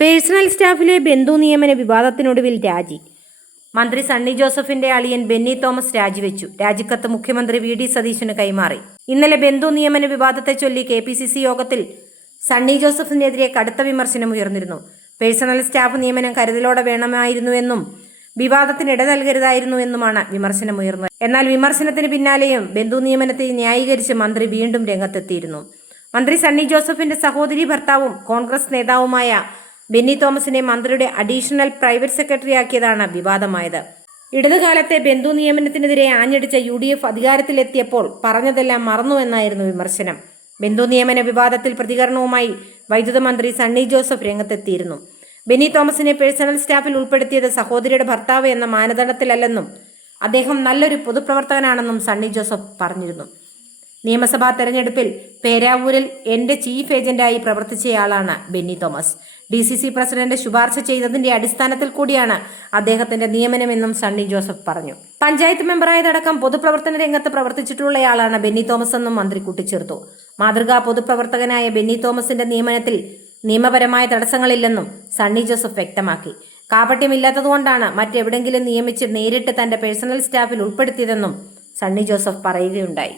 Personal സ്റ്റാഫിലെ ബന്ധു നിയമന വിവാദത്തിനൊടുവിൽ രാജി. മന്ത്രി സണ്ണി ജോസഫിന്റെ അളിയൻ ബെന്നി തോമസ് രാജിവെച്ചു. രാജിക്കത്ത് മുഖ്യമന്ത്രി വി.ഡി. സതീശന് കൈമാറി. ഇന്നലെ ബന്ധു നിയമന വിവാദത്തെ ചൊല്ലി KPCC യോഗത്തിൽ സണ്ണി ജോസഫിനെതിരെ കടുത്ത വിമർശനം ഉയർന്നിരുന്നു. പേഴ്സണൽ സ്റ്റാഫ് നിയമനം കരുതലോടെ വേണമായിരുന്നുവെന്നും വിവാദത്തിന് ഇട നൽകരുതായിരുന്നുവെന്നുമാണ് വിമർശനമുയർന്നത്. എന്നാൽ വിമർശനത്തിന് പിന്നാലെയും ബന്ധു നിയമനത്തെ ന്യായീകരിച്ച് മന്ത്രി വീണ്ടും രംഗത്തെത്തിയിരുന്നു. മന്ത്രി സണ്ണി ജോസഫിന്റെ സഹോദരി ഭർത്താവും കോൺഗ്രസ് നേതാവുമായ ബെന്നി തോമസിനെ മന്ത്രിയുടെ അഡീഷണൽ പ്രൈവറ്റ് സെക്രട്ടറിയാക്കിയതാണ് വിവാദമായത്. ഇടതുകാലത്തെ ബന്ധു നിയമനത്തിനെതിരെ ആഞ്ഞടിച്ച UDF അധികാരത്തിലെത്തിയപ്പോൾ പറഞ്ഞതെല്ലാം മറന്നുവെന്നായിരുന്നു വിമർശനം. ബന്ധു നിയമന വിവാദത്തിൽ പ്രതികരണവുമായി വൈദ്യുത മന്ത്രി സണ്ണി ജോസഫ് രംഗത്തെത്തിയിരുന്നു. ബെന്നി തോമസിനെ പേഴ്സണൽ സ്റ്റാഫിൽ ഉൾപ്പെടുത്തിയത് സഹോദരിയുടെ ഭർത്താവ് എന്ന മാനദണ്ഡത്തിലല്ലെന്നും അദ്ദേഹം നല്ലൊരു പൊതുപ്രവർത്തകനാണെന്നും സണ്ണി ജോസഫ് പറഞ്ഞിരുന്നു. നിയമസഭാ തെരഞ്ഞെടുപ്പിൽ പേരാവൂരിൽ എന്റെ ചീഫ് ഏജന്റായി പ്രവർത്തിച്ചയാളാണ് ബെന്നി തോമസ്. DCC പ്രസിഡന്റ് ശുപാർശ ചെയ്തതിന്റെ അടിസ്ഥാനത്തിൽ കൂടിയാണ് അദ്ദേഹത്തിന്റെ നിയമനമെന്നും സണ്ണി ജോസഫ് പറഞ്ഞു. പഞ്ചായത്ത് മെമ്പറായതടക്കം പൊതുപ്രവർത്തന രംഗത്ത് പ്രവർത്തിച്ചിട്ടുള്ളയാളാണ് ബെന്നി തോമസ് എന്നും മന്ത്രി കൂട്ടിച്ചേർത്തു. മാതൃകാ പൊതുപ്രവർത്തകനായ ബെന്നി തോമസിന്റെ നിയമനത്തിൽ നിയമപരമായ തടസ്സങ്ങളില്ലെന്നും സണ്ണി ജോസഫ് വ്യക്തമാക്കി. കാപട്യമില്ലാത്തതുകൊണ്ടാണ് മറ്റെവിടെങ്കിലും നിയമിച്ച് നേരിട്ട് തന്റെ പേഴ്സണൽ സ്റ്റാഫിൽ ഉൾപ്പെടുത്തിയതെന്നും സണ്ണി ജോസഫ് പറയുകയുണ്ടായി.